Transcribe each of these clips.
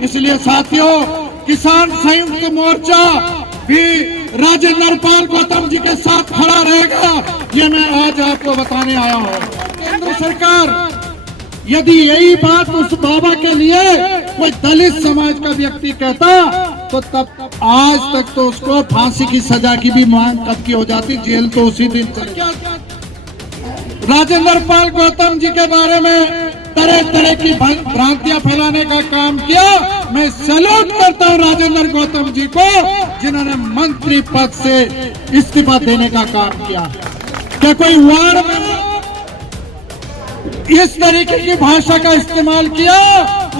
इसलिए साथियों, किसान संयुक्त मोर्चा भी राजेंद्र पाल गौतम जी के साथ खड़ा रहेगा, ये मैं आज आपको बताने आया हूँ। केंद्र सरकार यदि यही बात उस बाबा के लिए कोई दलित समाज का व्यक्ति कहता तो तब आज तक तो उसको फांसी की सजा की भी मांग कब की हो जाती, जेल तो उसी दिन चली। राजेंद्र पाल गौतम जी के बारे में तरह तरह की भ्रांतियां फैलाने का काम किया। मैं सैल्यूट करता हूं राजेंद्र गौतम जी को, जिन्होंने मंत्री पद से इस्तीफा देने का काम किया। क्या कोई वार्ड में इस तरीके की भाषा का इस्तेमाल किया,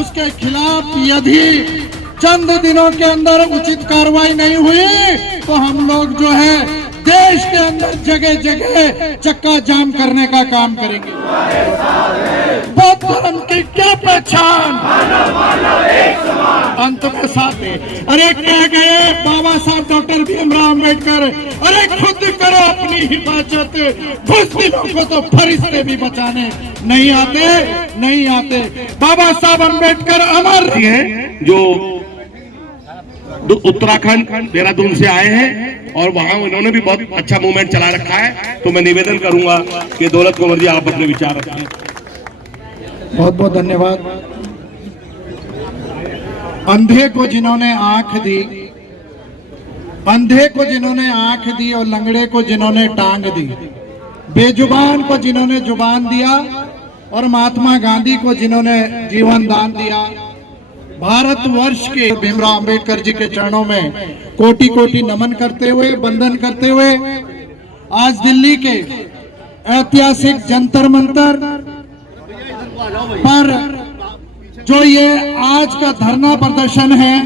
उसके खिलाफ यदि चंद दिनों के अंदर उचित कार्रवाई नहीं हुई तो हम लोग जो है देश के अंदर जगह जगह चक्का जाम करने का काम करेंगे। बौद्ध धर्म की क्या पहचान, अंत में साथ है। अरे कह गए बाबा साहब डॉक्टर भीमराव अम्बेडकर, अरे खुद करो अपनी हिफाजत, बुज़दिलों को तो फरिश्ते भी बचाने नहीं आते। बाबा साहब अम्बेडकर अमर है जो उत्तराखंड देहरादून से आए हैं और वहां उन्होंने भी बहुत अच्छा मूवमेंट चला रखा है। तो मैं निवेदन करूंगा कि दौलत कुंवर जी आप अपने विचार रखें। बहुत बहुत धन्यवाद। अंधे को जिन्होंने आंख दी और लंगड़े को जिन्होंने टांग दी, बेजुबान को जिन्होंने जुबान दिया और महात्मा गांधी को जिन्होंने जीवन दान दिया, भारतवर्ष के भीमराव अम्बेडकर जी के चरणों में कोटि कोटि नमन करते हुए, वंदन करते हुए आज दिल्ली के ऐतिहासिक जंतर मंतर पर जो ये आज का धरना प्रदर्शन है,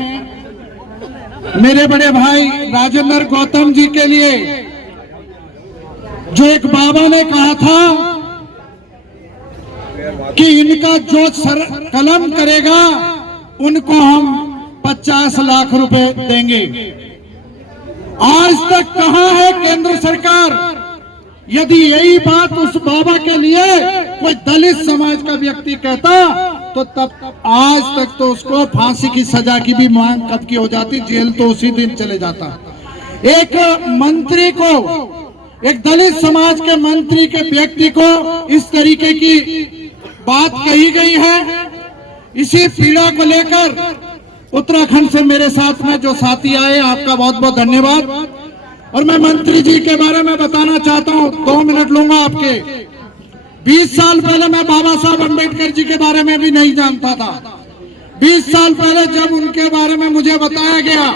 मेरे बड़े भाई राजेंद्र गौतम जी के लिए, जो एक बाबा ने कहा था कि इनका जो कलम करेगा उनको हम 50 लाख रुपए देंगे। आज तक कहां है केंद्र सरकार? यदि यही बात उस बाबा के लिए कोई दलित समाज का व्यक्ति कहता तो तब आज तक तो उसको फांसी की सजा की भी मांग कब की हो जाती, जेल तो उसी दिन चले जाता। एक मंत्री को, एक दलित समाज के मंत्री के व्यक्ति को इस तरीके की बात कही गई है। इसी पीड़ा को लेकर उत्तराखंड से मेरे साथ में जो साथी आए, आपका बहुत बहुत धन्यवाद। और मैं मंत्री जी के बारे में बताना चाहता हूं, 2 मिनट लूंगा आपके। 20 साल पहले मैं बाबा साहब अम्बेडकर जी के बारे में भी नहीं जानता था। 20 साल पहले जब उनके बारे में मुझे बताया गया,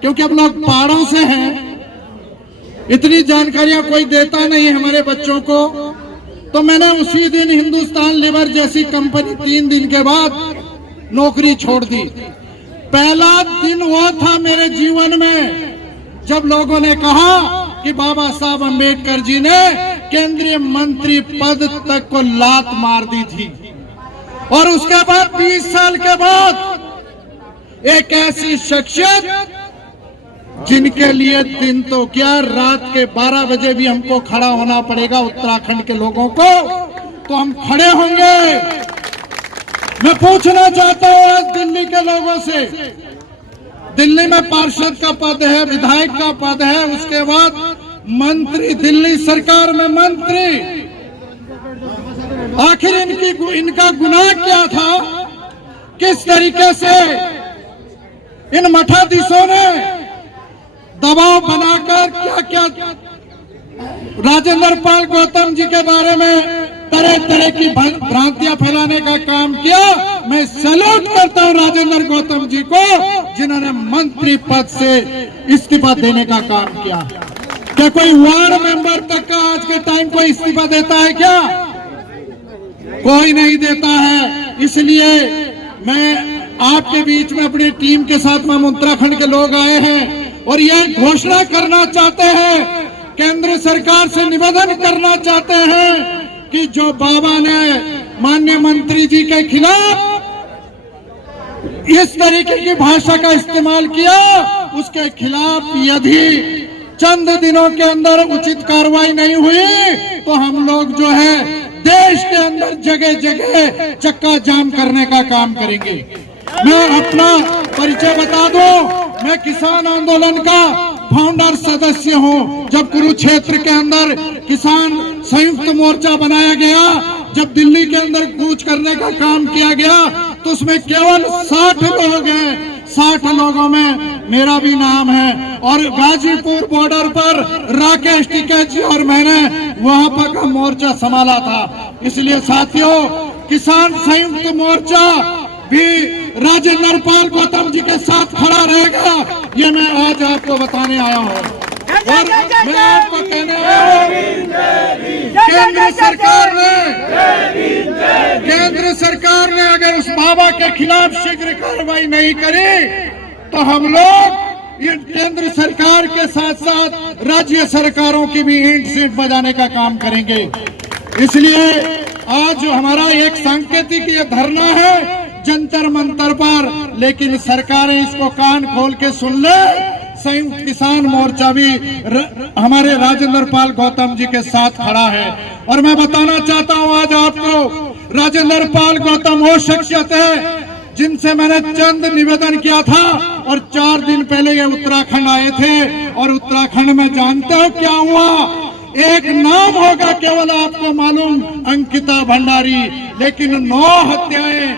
क्योंकि हम लोग पहाड़ों से हैं, इतनी जानकारियां कोई देता नहीं हमारे बच्चों को, तो मैंने उसी दिन हिंदुस्तान लीवर जैसी कंपनी 3 दिन के बाद नौकरी छोड़ दी। पहला दिन वो था मेरे जीवन में जब लोगों ने कहा कि बाबा साहब अम्बेडकर जी ने केंद्रीय मंत्री पद तक को लात मार दी थी। और उसके बाद 20 साल के बाद एक ऐसी शख्सियत जिनके लिए दिन तो क्या, रात के 12 बजे भी हमको खड़ा होना पड़ेगा उत्तराखंड के लोगों को, तो हम खड़े होंगे। मैं पूछना चाहता हूं आज दिल्ली के लोगों से, दिल्ली में पार्षद का पद है, विधायक का पद है, उसके बाद मंत्री, दिल्ली सरकार में मंत्री, आखिर इनका गुनाह क्या था? किस तरीके से इन मठाधीशों ने दबाव बनाकर क्या क्या राजेंद्र पाल गौतम जी के बारे में तरह तरह की भ्रांतियां फैलाने का काम किया। मैं सैल्यूट करता हूं राजेंद्र गौतम जी को, जिन्होंने मंत्री पद से इस्तीफा देने का काम किया। क्या कोई वार्ड मेंबर तक का आज के टाइम कोई इस्तीफा देता है क्या? कोई नहीं देता है। इसलिए मैं आपके बीच में अपनी टीम के साथ में उत्तराखंड के लोग आए हैं और यह घोषणा करना चाहते हैं, केंद्र सरकार से निवेदन करना चाहते हैं कि जो बाबा ने माननीय मंत्री जी के खिलाफ इस तरीके की भाषा का इस्तेमाल किया, उसके खिलाफ यदि चंद दिनों के अंदर उचित कार्रवाई नहीं हुई तो हम लोग जो है देश के अंदर जगह जगह चक्का जाम करने का काम करेंगे। मैं अपना परिचय बता दूं, मैं किसान आंदोलन का फाउंडर सदस्य हूं। जब कुरुक्षेत्र के अंदर किसान संयुक्त मोर्चा बनाया गया, जब दिल्ली के अंदर कूच करने का काम किया गया, तो उसमें केवल 60 लोग हैं। 60 लोगों में मेरा भी नाम है। और गाजीपुर बॉर्डर पर राकेश टिकैत जी और मैंने वहां पर का मोर्चा संभाला था। इसलिए साथियों, किसान संयुक्त मोर्चा भी राजेंद्र पाल गौतम जी के साथ खड़ा रहेगा, ये मैं आज आपको बताने आया हूँ। और मैं आपको कहने आया हूँ, केंद्र सरकार ने अगर उस बाबा के खिलाफ शीघ्र कार्रवाई नहीं करी, तो हम लोग ये केंद्र सरकार के साथ साथ राज्य सरकारों की भी ईंट सीट बजाने का काम करेंगे। इसलिए आज हमारा एक सांकेतिक ये धरना है जंतर मंतर पर, लेकिन सरकारें इसको कान खोल के सुन ले। संयुक्त किसान मोर्चा भी हमारे राजेंद्र पाल गौतम जी के साथ खड़ा है। और मैं बताना चाहता हूं आज आपको, राजेंद्र पाल गौतम वो शख्सियत है जिनसे मैंने चंद निवेदन किया था, और 4 दिन पहले ये उत्तराखंड आए थे। और उत्तराखंड में जानते हो क्या हुआ? एक नाम होगा केवल आपको मालूम, अंकिता भंडारी, लेकिन 9 हत्याएं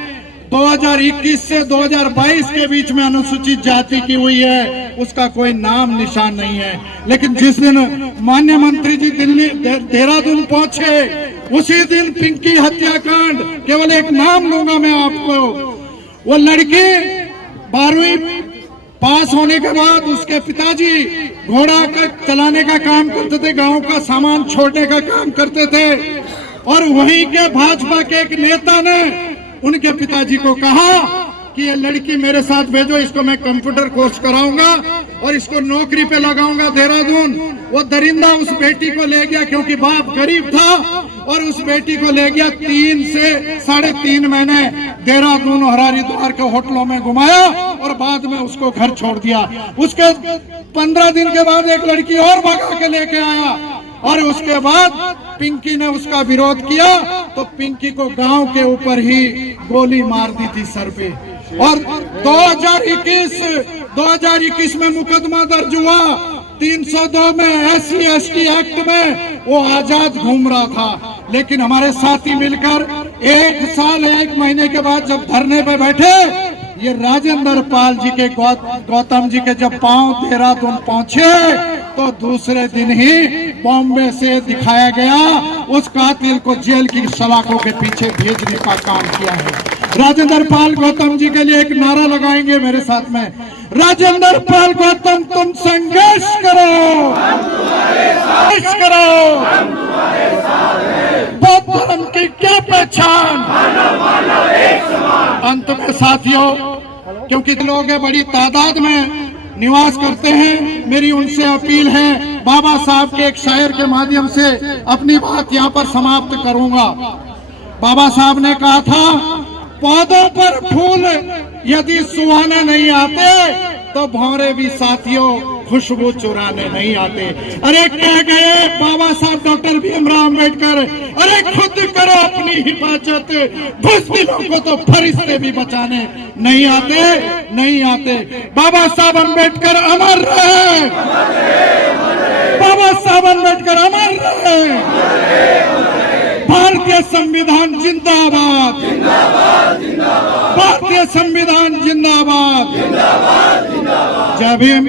2021 से 2022 के बीच में अनुसूचित जाति की हुई है, उसका कोई नाम निशान नहीं है। लेकिन जिस दिन माननीय मंत्री जी दिल्ली देहरादून पहुंचे, उसी दिन पिंकी हत्याकांड, केवल एक नाम लूंगा मैं आपको, वो लड़की 12वीं पास होने के बाद उसके पिताजी घोड़ा का चलाने का काम करते थे, गांव का सामान छोड़ने का काम करते थे। और वहीं के भाजपा के एक नेता ने उनके पिताजी को कहा कि ये लड़की मेरे साथ भेजो, इसको मैं कंप्यूटर कोर्स कराऊंगा और इसको नौकरी पे लगाऊंगा देहरादून। वो दरिंदा उस बेटी को ले गया, क्योंकि बाप गरीब था, और उस बेटी को ले गया 3 से 3.5 महीने देहरादून और हरिद्वार के होटलों में घुमाया, और बाद में उसको घर छोड़ दिया। उसके 15 दिन के बाद एक लड़की और भगा के लेके आया, और उसके बाद पिंकी ने उसका विरोध किया, तो पिंकी को गांव के ऊपर ही गोली मार दी थी सर पे। और 2021 में मुकदमा दर्ज हुआ 302 में, SC/ST एक्ट में वो आजाद घूम रहा था। लेकिन हमारे साथी मिलकर 1 साल 1 महीने के बाद जब धरने पे बैठे, ये राजेंद्र पाल जी के गौतम जी के जब पांव देहरादून पहुंचे, तो दूसरे दिन ही बॉम्बे से दिखाया गया, उस कातिल को जेल की सलाखों के पीछे भेजने का काम किया है। राजेंद्र पाल गौतम जी के लिए एक नारा लगाएंगे मेरे साथ में, राजेंद्र पाल गौतम तुम संघर्ष करो, संघर्ष करो, बौद्ध धर्म की क्या पहचान। अंत में साथियों, क्योंकि लोग बड़ी तादाद में निवास करते हैं, मेरी उनसे अपील है, बाबा साहब के एक शायर के माध्यम से अपनी बात यहाँ पर समाप्त करूंगा। बाबा साहब ने कहा था, पौधों पर फूल यदि सुहाने नहीं आते, तो भंवरे भी साथियों खुशबू चुराने नहीं आते। अरे कह गए बाबा साहब डॉक्टर भीमराव अम्बेडकर, अरे खुद करो अपनी हिफाजत, बुज़दिलों को तो फरिश्ते भी बचाने नहीं आते, नहीं आते। बाबा साहब अम्बेडकर अमर रहे, बाबा साहब अम्बेडकर अमर रहे। भारतीय संविधान जिंदाबाद, भारतीय संविधान जिंदाबाद, जय भीम।